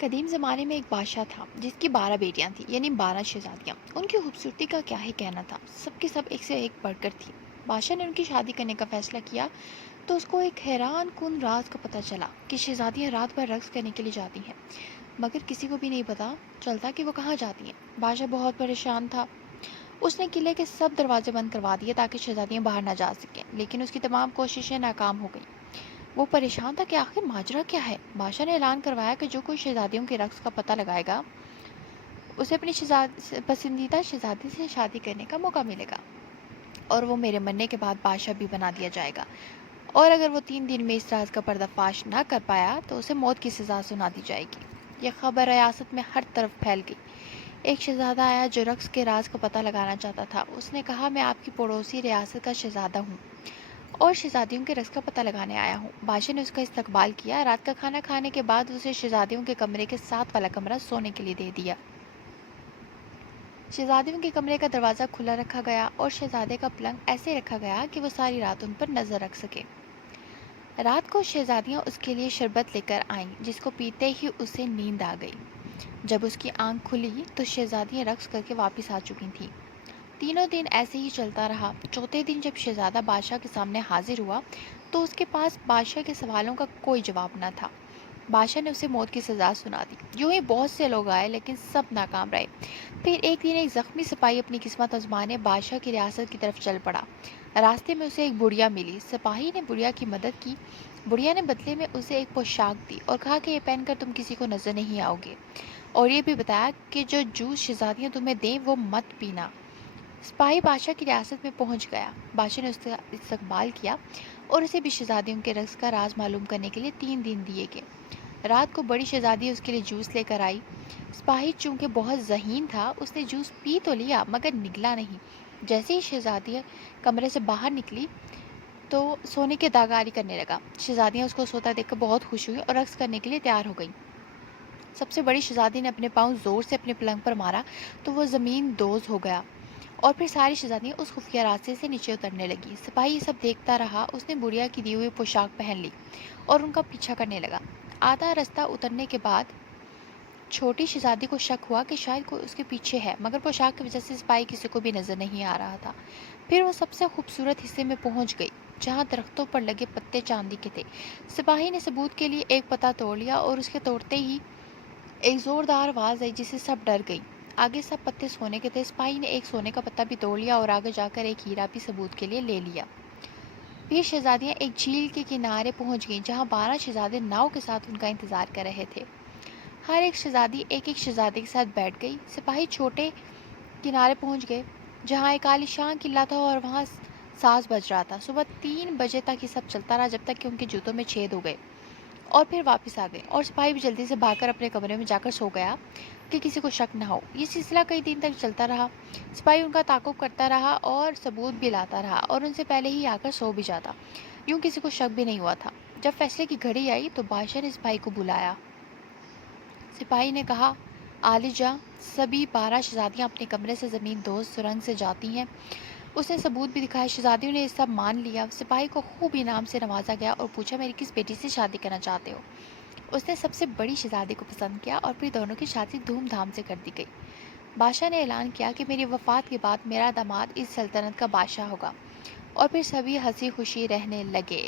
قدیم زمانے میں ایک بادشاہ تھا جس کی 12 بیٹیاں تھیں، یعنی 12 شہزادیاں۔ ان کی خوبصورتی کا کیا ہی کہنا تھا، سب کے سب ایک سے ایک بڑھ کر تھی۔ بادشاہ نے ان کی شادی کرنے کا فیصلہ کیا تو اس کو ایک حیران کن راز کا پتہ چلا کہ شہزادیاں رات بھر رقص کرنے کے لیے جاتی ہیں، مگر کسی کو بھی نہیں پتا چلتا کہ وہ کہاں جاتی ہیں۔ بادشاہ بہت پریشان تھا۔ اس نے قلعے کے سب دروازے بند کروا دیے تاکہ شہزادیاں باہر نہ جا سکیں، لیکن اس کی تمام کوششیں ناکام ہو گئیں۔ وہ پریشان تھا کہ آخر ماجرا کیا ہے۔ بادشاہ نے اعلان کروایا کہ جو کوئی شہزادیوں کے رقص کا پتہ لگائے گا اسے اپنی پسندیدہ شہزادی سے شادی کرنے کا موقع ملے گا، اور وہ میرے مرنے کے بعد بادشاہ بھی بنا دیا جائے گا، اور اگر وہ 3 دن میں اس راز کا پردہ فاش نہ کر پایا تو اسے موت کی سزا سنا دی جائے گی۔ یہ خبر ریاست میں ہر طرف پھیل گئی۔ ایک شہزادہ آیا جو رقص کے راز کا پتہ لگانا چاہتا تھا۔ اس نے کہا، میں آپ کی پڑوسی ریاست کا شہزادہ ہوں اور شہزادیوں کے رقص کا پتہ لگانے آیا ہوں۔ بادشاہ نے اس کا استقبال کیا۔ رات کا کھانا کھانے کے بعد اسے شہزادیوں کے کمرے کے ساتھ والا کمرہ سونے کے لیے دے دیا۔ شہزادیوں کے کمرے کا دروازہ کھلا رکھا گیا اور شہزادے کا پلنگ ایسے رکھا گیا کہ وہ ساری رات ان پر نظر رکھ سکے۔ رات کو شہزادیاں اس کے لیے شربت لے کر آئیں، جس کو پیتے ہی اسے نیند آ گئی۔ جب اس کی آنکھ کھلی تو شہزادیاں رقص کر کے واپس آ چکی تھیں۔ تینوں دن ایسے ہی چلتا رہا۔ چوتھے دن جب شہزادہ بادشاہ کے سامنے حاضر ہوا تو اس کے پاس بادشاہ کے سوالوں کا کوئی جواب نہ تھا۔ بادشاہ نے اسے موت کی سزا سنا دی۔ یوں ہی بہت سے لوگ آئے لیکن سب ناکام رہے۔ پھر ایک دن ایک زخمی سپاہی اپنی قسمت آزمانے بادشاہ کی ریاست کی طرف چل پڑا۔ راستے میں اسے ایک بڑھیا ملی۔ سپاہی نے بڑھیا کی مدد کی۔ بڑھیا نے بدلے میں اسے ایک پوشاک دی اور کہا کہ یہ پہن کر تم کسی کو نظر نہیں آؤ گے، اور یہ بھی بتایا کہ جو جوس شہزادیاں تمہیں دیں وہ مت پینا۔ سپاہی بادشاہ کی ریاست میں پہنچ گیا۔ بادشاہ نے اس کا استقبال کیا اور اسے بھی شہزادیوں کے رقص کا راز معلوم کرنے کے لیے 3 دن دیے گئے۔ رات کو بڑی شہزادی اس کے لیے جوس لے کر آئی۔ سپاہی چونکہ بہت ذہین تھا، اس نے جوس پی تو لیا مگر نگلا نہیں۔ جیسے ہی شہزادی کمرے سے باہر نکلی تو سونے کے داغاری کرنے لگا۔ شہزادیاں اس کو سوتا دیکھ کر بہت خوش ہوئی اور رقص کرنے کے لیے تیار ہو گئیں۔ سب سے بڑی شہزادی نے اپنے پاؤں زور سے اپنے پلنگ پر مارا تو وہ زمین دوز ہو گیا، اور پھر ساری شہزادیاں اس خفیہ راستے سے نیچے اترنے لگی۔ سپاہی یہ سب دیکھتا رہا۔ اس نے بڑھیا کی دی ہوئی پوشاک پہن لی اور ان کا پیچھا کرنے لگا۔ آدھا رستہ اترنے کے بعد چھوٹی شہزادی کو شک ہوا کہ شاید کوئی اس کے پیچھے ہے، مگر پوشاک کی وجہ سے سپاہی کسی کو بھی نظر نہیں آ رہا تھا۔ پھر وہ سب سے خوبصورت حصے میں پہنچ گئی جہاں درختوں پر لگے پتے چاندی کے تھے۔ سپاہی نے ثبوت کے لیے ایک پتا توڑ لیا اور اس کے توڑتے ہی ایک زوردار آواز آئی جس سے سب ڈر گئی۔ آگے سب پتے سونے کے تھے۔ سپاہی نے ایک سونے کا پتا بھی توڑ لیا اور آگے جا کر ایک ہیرا بھی ثبوت کے لیے لے لیا۔ پھر شہزادیاں ایک جھیل کے کنارے پہنچ گئیں جہاں 12 شہزادے ناؤ کے ساتھ ان کا انتظار کر رہے تھے۔ ہر ایک شہزادی ایک ایک شہزادے کے ساتھ بیٹھ گئی۔ سپاہی چھوٹے کنارے پہنچ گئے جہاں ایک عالیشان قلعہ تھا اور وہاں ساز بج رہا تھا۔ صبح 3 بجے تک یہ سب چلتا رہا جب تک کہ ان کے جوتوں میں چھید ہو گئے اور پھر واپس آ گئے، اور سپاہی بھی جلدی سے بھاگ کر اپنے کمرے میں جا کر سو گیا کہ کسی کو شک نہ ہو۔ یہ سلسلہ کئی دن تک چلتا رہا۔ سپاہی ان کا تعاقب کرتا رہا اور ثبوت بھی لاتا رہا اور ان سے پہلے ہی آ کر سو بھی جاتا۔ یوں کسی کو شک بھی نہیں ہوا تھا۔ جب فیصلے کی گھڑی آئی تو بادشاہ نے سپاہی کو بلایا۔ سپاہی نے کہا، عالی جاں، سبھی 12 شہزادیاں اپنے کمرے سے زمین دوز سرنگ سے جاتی ہیں۔ اس نے ثبوت بھی دکھائے۔ شہزادیوں نے یہ سب مان لیا۔ سپاہی کو خوب انعام سے نوازا گیا اور پوچھا، میری کس بیٹی سے شادی کرنا چاہتے ہو؟ اس نے سب سے بڑی شہزادی کو پسند کیا اور پھر دونوں کی شادی دھوم دھام سے کر دی گئی۔ بادشاہ نے اعلان کیا کہ میری وفات کے بعد میرا داماد اس سلطنت کا بادشاہ ہوگا، اور پھر سبھی ہنسی خوشی رہنے لگے۔